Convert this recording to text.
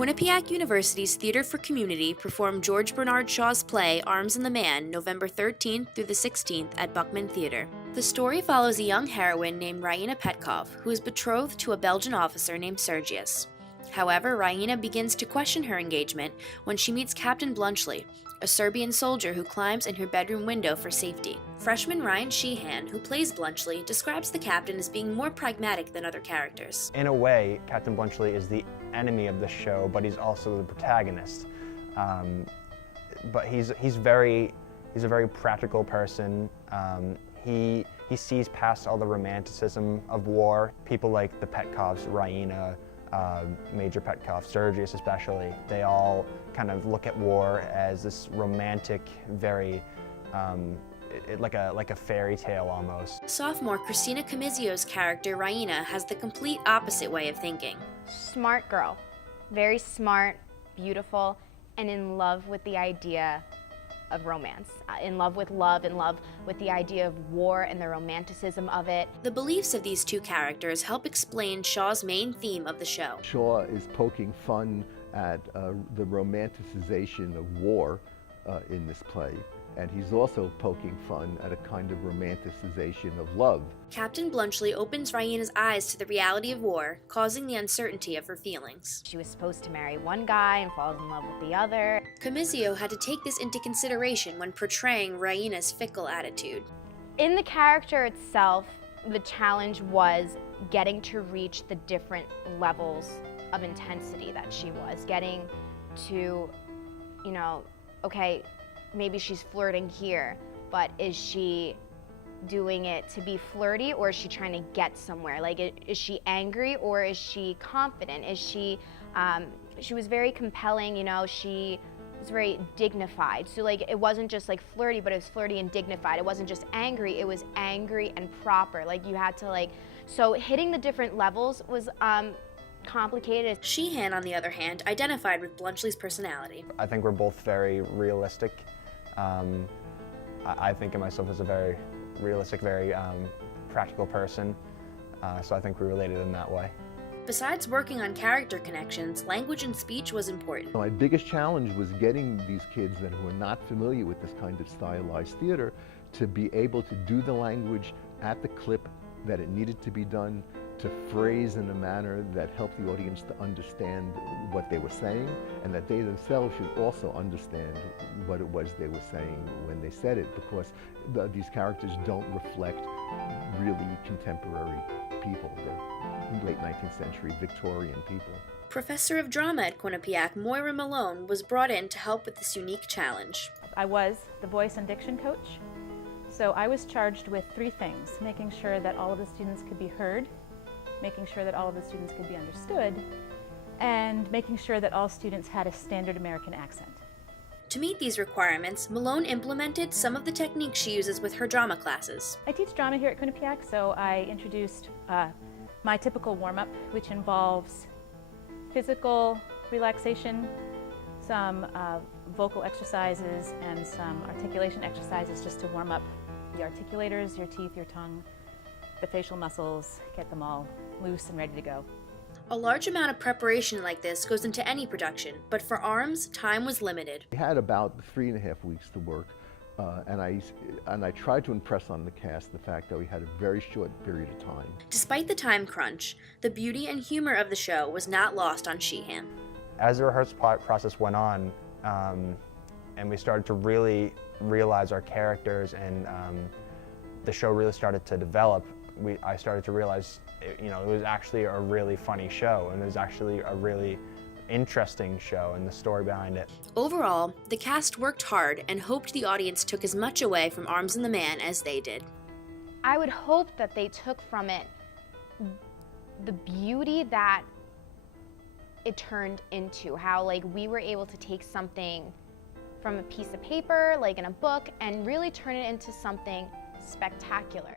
Quinnipiac University's Theater for Community performed George Bernard Shaw's play Arms and the Man November 13th through the 16th at Buckman Theater. The story follows a young heroine named Raina Petkov, who is betrothed to a Belgian officer named Sergius. However, Raina begins to question her engagement when she meets Captain Blunchley, a Serbian soldier who climbs in her bedroom window for safety. Freshman Ryan Sheehan, who plays Blunchley, describes the captain as being more pragmatic than other characters. In a way, Captain Blunchley is the enemy of the show, but he's also the protagonist. But he's a very practical person. He sees past all the romanticism of war. People like the Petkovs, Raina, Major Petkov, Sergius especially, they all kind of look at war as this romantic, very like a fairy tale almost. Sophomore Christina Comizio's character Raina has the complete opposite way of thinking. Smart girl, very smart, beautiful, and in love with the idea of romance, in love with love, in love with the idea of war and the romanticism of it. The beliefs of these two characters help explain Shaw's main theme of the show. Shaw is poking fun at the romanticization of war in this play, and he's also poking fun at a kind of romanticization of love. Captain Blunchley opens Raina's eyes to the reality of war, causing the uncertainty of her feelings. She was supposed to marry one guy and falls in love with the other. Comizio had to take this into consideration when portraying Raina's fickle attitude. In the character itself, the challenge was getting to reach the different levels of intensity that she was, getting to, okay, maybe she's flirting here, but is she doing it to be flirty, or is she trying to get somewhere? Like, is she angry or is she confident? Is she was very compelling, she was very dignified. So like, it wasn't just like flirty, but it was flirty and dignified. It wasn't just angry, it was angry and proper. Like, you had to so hitting the different levels was complicated. Sheehan, on the other hand, identified with Blunchley's personality. I think we're both very realistic. I think of myself as a very realistic, very practical person, so I think we related in that way. Besides working on character connections, language and speech was important. My biggest challenge was getting these kids who are not familiar with this kind of stylized theater to be able to do the language at the clip that it needed to be done, to phrase in a manner that helped the audience to understand what they were saying, and that they themselves should also understand what it was they were saying when they said it, because these characters don't reflect really contemporary people. They're late 19th century Victorian people. Professor of Drama at Quinnipiac, Moira Malone, was brought in to help with this unique challenge. I was the voice and diction coach, so I was charged with three things: making sure that all of the students could be heard, making sure that all of the students could be understood, and making sure that all students had a standard American accent. To meet these requirements, Malone implemented some of the techniques she uses with her drama classes. I teach drama here at Quinnipiac, so I introduced my typical warm-up, which involves physical relaxation, some vocal exercises, and some articulation exercises just to warm up the articulators, your teeth, your tongue, the facial muscles, get them all loose and ready to go. A large amount of preparation like this goes into any production, but for Arms, time was limited. We had about 3.5 weeks to work, and I tried to impress on the cast the fact that we had a very short period of time. Despite the time crunch, the beauty and humor of the show was not lost on Sheehan. As the rehearsal process went on, and we started to really realize our characters, and the show really started to develop, I started to realize, it was actually a really funny show, and it was actually a really interesting show, and the story behind it. Overall, the cast worked hard and hoped the audience took as much away from Arms and the Man as they did. I would hope that they took from it the beauty that it turned into, how we were able to take something from a piece of paper, like in a book, and really turn it into something spectacular.